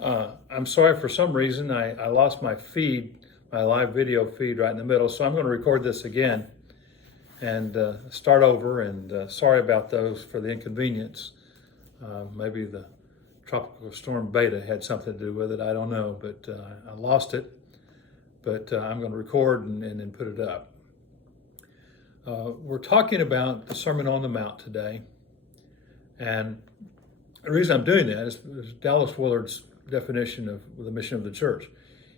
I'm sorry, for some reason I lost my feed, my live video feed right in the middle, so I'm going to record this again and start over, and sorry about those for the inconvenience. Maybe the tropical storm Beta had something to do with it, I don't know, but I lost it. But I'm going to record and then put it up. We're talking about the Sermon on the Mount today, and the reason I'm doing that is Dallas Willard's definition of the mission of the church.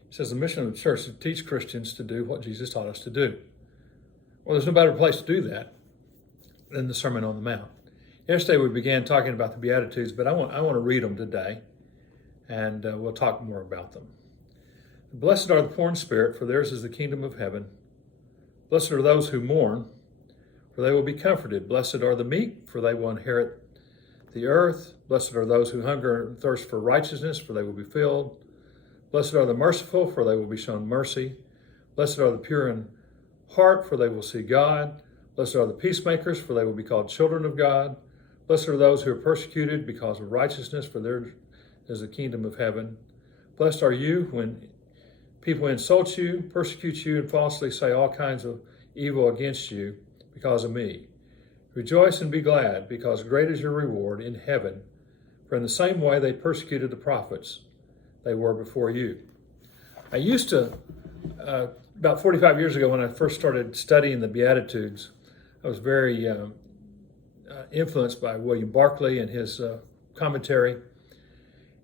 He says the mission of the church is to teach Christians to do what Jesus taught us to do. Well, there's no better place to do that than the Sermon on the Mount. Yesterday we began talking about the Beatitudes, but I want to read them today, and we'll talk more about them. Blessed are the poor in spirit, for theirs is the kingdom of heaven. Blessed are those who mourn, for they will be comforted. Blessed are the meek, for they will inherit the earth. Blessed are those who hunger and thirst for righteousness, for they will be filled. Blessed are the merciful, for they will be shown mercy. Blessed are the pure in heart, for they will see God. Blessed are the peacemakers, for they will be called children of God. Blessed are those who are persecuted because of righteousness, for theirs is the kingdom of heaven. Blessed are you when people insult you, persecute you, and falsely say all kinds of evil against you because of me. Rejoice and be glad, because great is your reward in heaven. For in the same way they persecuted the prophets they were before you. I used to, about 45 years ago when I first started studying the Beatitudes, I was very influenced by William Barclay and his commentary.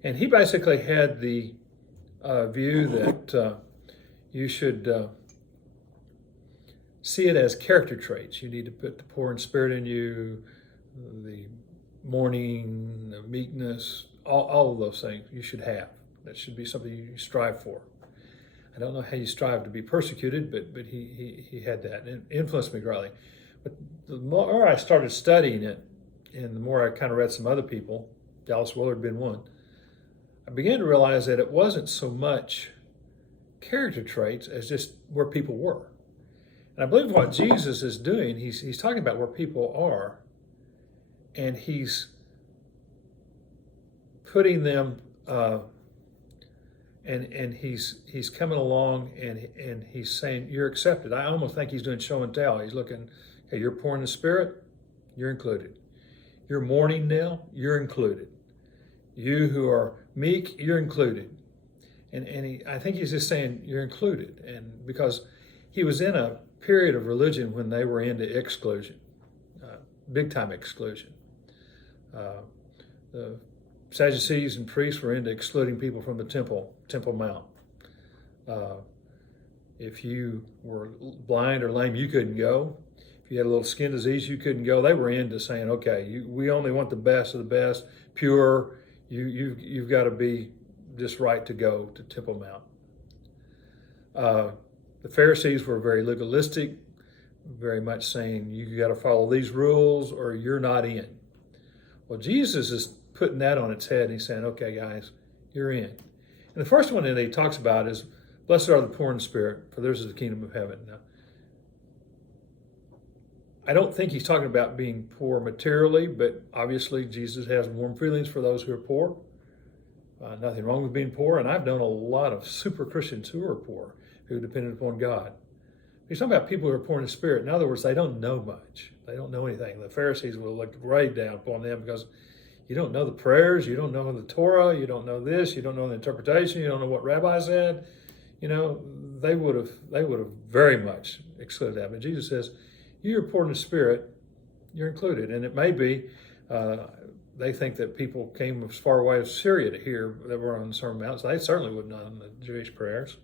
And he basically had the view that you should see it as character traits. You need to put the poor in spirit in you, the mourning, the meekness, all of those things you should have. That should be something you strive for. I don't know how you strive to be persecuted, but he had that, and it influenced me greatly. But the more I started studying it, and the more I kind of read some other people, Dallas Willard being one, I began to realize that it wasn't so much character traits as just where people were. And I believe what Jesus is doing, he's talking about where people are, and he's putting them, and he's coming along, and he's saying, you're accepted. I almost think he's doing show and tell. He's looking, okay, you're poor in the spirit, you're included. You're mourning now, you're included. You who are meek, you're included. And I think he's just saying you're included. And because he was in a period of religion when they were into exclusion, big time exclusion. The Sadducees and priests were into excluding people from the Temple Mount. If you were blind or lame, you couldn't go. If you had a little skin disease, you couldn't go. They were into saying, okay, we only want the best of the best, pure. You've got to be just right to go to Temple Mount. The Pharisees were very legalistic, very much saying you got to follow these rules or you're not in. Well, Jesus is putting that on its head, and he's saying, okay, guys, you're in. And the first one that he talks about is, blessed are the poor in spirit, for theirs is the kingdom of heaven. Now, I don't think he's talking about being poor materially, but obviously Jesus has warm feelings for those who are poor. Nothing wrong with being poor, and I've known a lot of super Christians who are poor, who depended upon God. He's talking about people who are poor in the spirit. In other words, they don't know much. They don't know anything. The Pharisees will look right down upon them because you don't know the prayers, you don't know the Torah, you don't know this, you don't know the interpretation, you don't know what Rabbi said. You know, they would have very much excluded that. But Jesus says, you're poor in the spirit, you're included. And it may be, they think that people came as far away as Syria to hear that were on the Sermon on the Mount, so they certainly wouldn't know the Jewish prayers.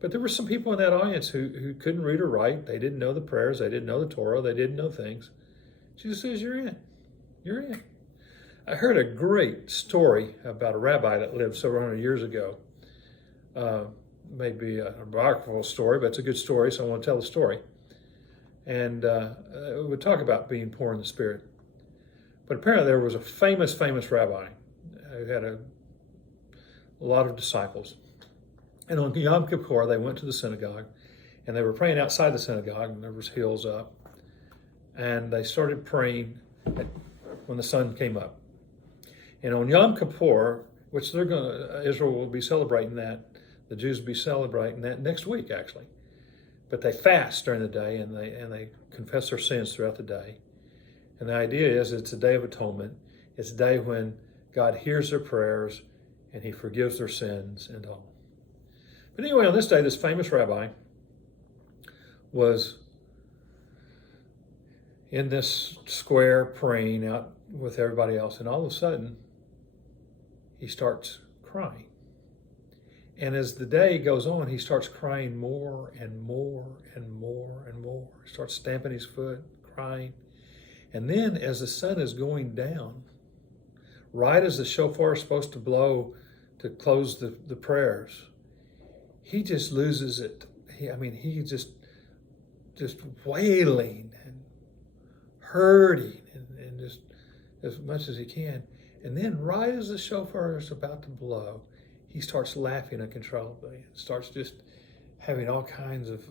But there were some people in that audience who couldn't read or write. They didn't know the prayers, they didn't know the Torah, they didn't know things. Jesus says, you're in. You're in. I heard a great story about a rabbi that lived several hundred years ago. Maybe a biographical story, but it's a good story, so I want to tell the story. And we would talk about being poor in the spirit. But apparently there was a famous rabbi who had a lot of disciples. And on Yom Kippur, they went to the synagogue, and they were praying outside the synagogue, and there was hills up. And they started praying when the sun came up. And on Yom Kippur, which Israel will be celebrating that. The Jews will be celebrating that next week, actually. But they fast during the day, and they confess their sins throughout the day. And the idea is it's a day of atonement. It's a day when God hears their prayers and he forgives their sins and all. But anyway, on this day, this famous rabbi was in this square praying out with everybody else, and all of a sudden, he starts crying. And as the day goes on, he starts crying more and more and more and more. He starts stamping his foot, crying. And then as the sun is going down, right as the shofar is supposed to blow to close the prayers, he just he just wailing and hurting and just as much as he can. And then right as the shofar is about to blow, he starts laughing uncontrollably and starts just having all kinds of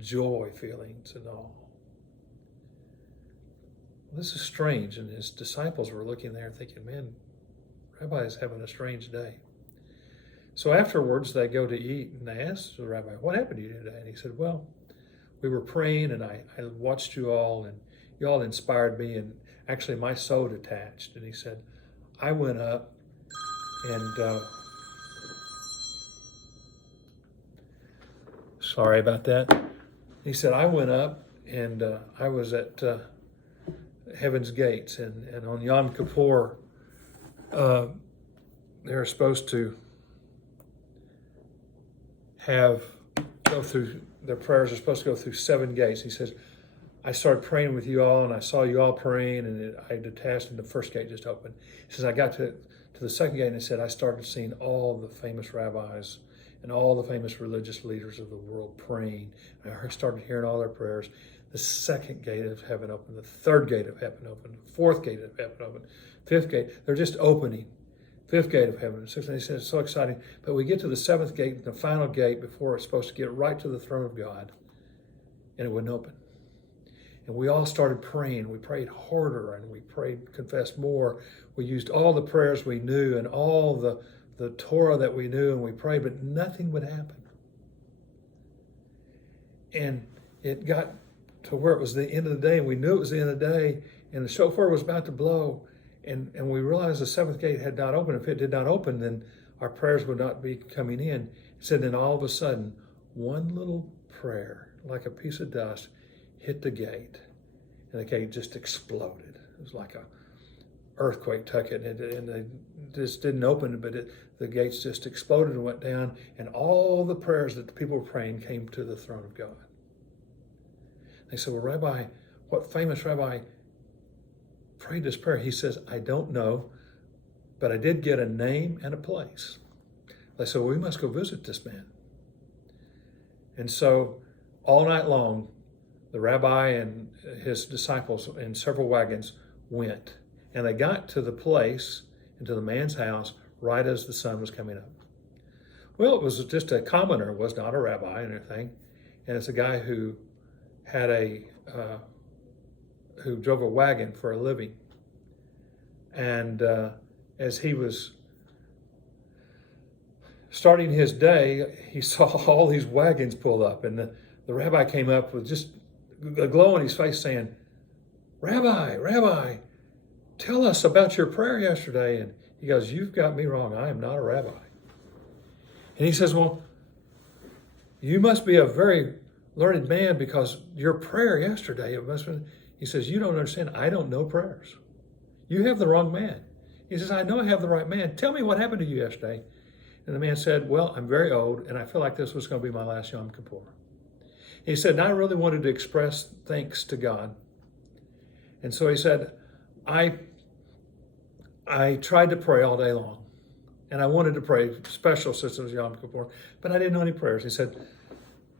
joy feelings and all. This is strange, and his disciples were looking there thinking, man, Rabbi is having a strange day. So afterwards, they go to eat, and they ask the rabbi, what happened to you today? And he said, well, we were praying, and I watched you all, and you all inspired me, and actually my soul detached. And he said, I went up, and sorry about that. He said, I went up, and I was at Heaven's Gates, and on Yom Kippur, they're supposed to go through, their prayers are supposed to go through 7 gates. He says, I started praying with you all, and I saw you all praying, and I detached, and the first gate just opened. He says, I got to the second gate, and he said, I started seeing all the famous rabbis and all the famous religious leaders of the world praying. And I started hearing all their prayers. The second gate of heaven opened, the third gate of heaven opened, the fourth gate of heaven opened, fifth gate, they're just opening. Fifth gate of heaven, sixth, and he said, it's so exciting. But we get to the 7th gate, the final gate, before it's supposed to get right to the throne of God, and it wouldn't open. And we all started praying. We prayed harder, and we prayed, confessed more. We used all the prayers we knew and all the Torah that we knew, and we prayed, but nothing would happen. And it got to where it was the end of the day, and we knew it was the end of the day, and the shofar was about to blow, and we realized the 7th gate had not opened. If it did not open, then our prayers would not be coming in. It said, then all of a sudden, one little prayer, like a piece of dust, hit the gate, and the gate just exploded. It was like a earthquake took it, and they just didn't open it, but the gates just exploded and went down, and all the prayers that the people were praying came to the throne of God. They said, well, Rabbi, what famous rabbi prayed this prayer? He says, I don't know, but I did get a name and a place. They said, well, we must go visit this man. And so all night long, the rabbi and his disciples in several wagons went, and they got to the place, into the man's house, right as the sun was coming up. Well, it was just a commoner, it was not a rabbi or anything, and it's a guy who had who drove a wagon for a living. And as he was starting his day, he saw all these wagons pull up, and the rabbi came up with just a glow on his face saying, Rabbi, tell us about your prayer yesterday. And he goes, you've got me wrong. I am not a rabbi. And he says, well, you must be a very learned man, because your prayer yesterday, he says, you don't understand. I don't know prayers. You have the wrong man. He says, I know I have the right man. Tell me what happened to you yesterday. And the man said, well, I'm very old, and I feel like this was going to be my last Yom Kippur. He said, and I really wanted to express thanks to God. And so he said, I tried to pray all day long, and I wanted to pray special since it was Yom Kippur, but I didn't know any prayers. He said,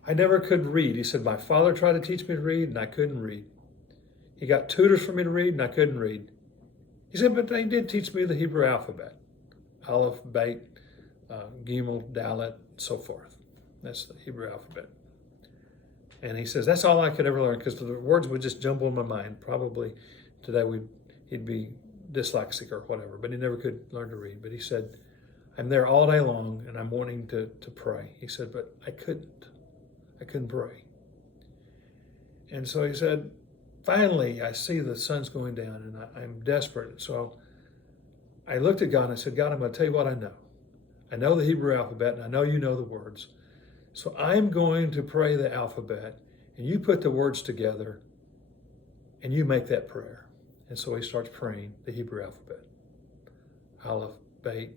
I never could read. He said, my father tried to teach me to read, and I couldn't read. He got tutors for me to read, and I couldn't read. He said, but they did teach me the Hebrew alphabet. Aleph, Bet, Gimel, Dalet, so forth. That's the Hebrew alphabet. And he says, that's all I could ever learn, because the words would just jumble in my mind. Probably today he'd be dyslexic or whatever, but he never could learn to read. But he said, I'm there all day long and I'm wanting to pray. He said, but I couldn't pray. And so he said, finally, I see the sun's going down and I'm desperate. So I looked at God and I said, God, I'm going to tell you what I know. I know the Hebrew alphabet and I know you know the words. So I'm going to pray the alphabet and you put the words together and you make that prayer. And so he starts praying the Hebrew alphabet. Aleph, Beit,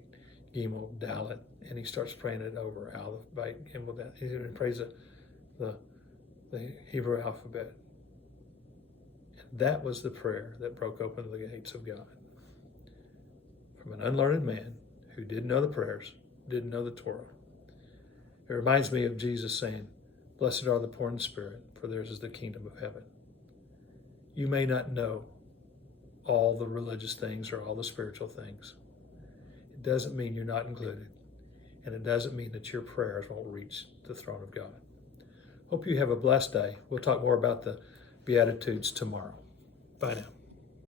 Gimel, Dalet, and he starts praying it over. Aleph, Beit, Gimel, Dalet. He prays the Hebrew alphabet. And that was the prayer that broke open the gates of God. From an unlearned man who didn't know the prayers, didn't know the Torah. It reminds me of Jesus saying, blessed are the poor in spirit, for theirs is the kingdom of heaven. You may not know all the religious things or all the spiritual things. It doesn't mean you're not included. And it doesn't mean that your prayers won't reach the throne of God. Hope you have a blessed day. We'll talk more about the Beatitudes tomorrow. Bye now.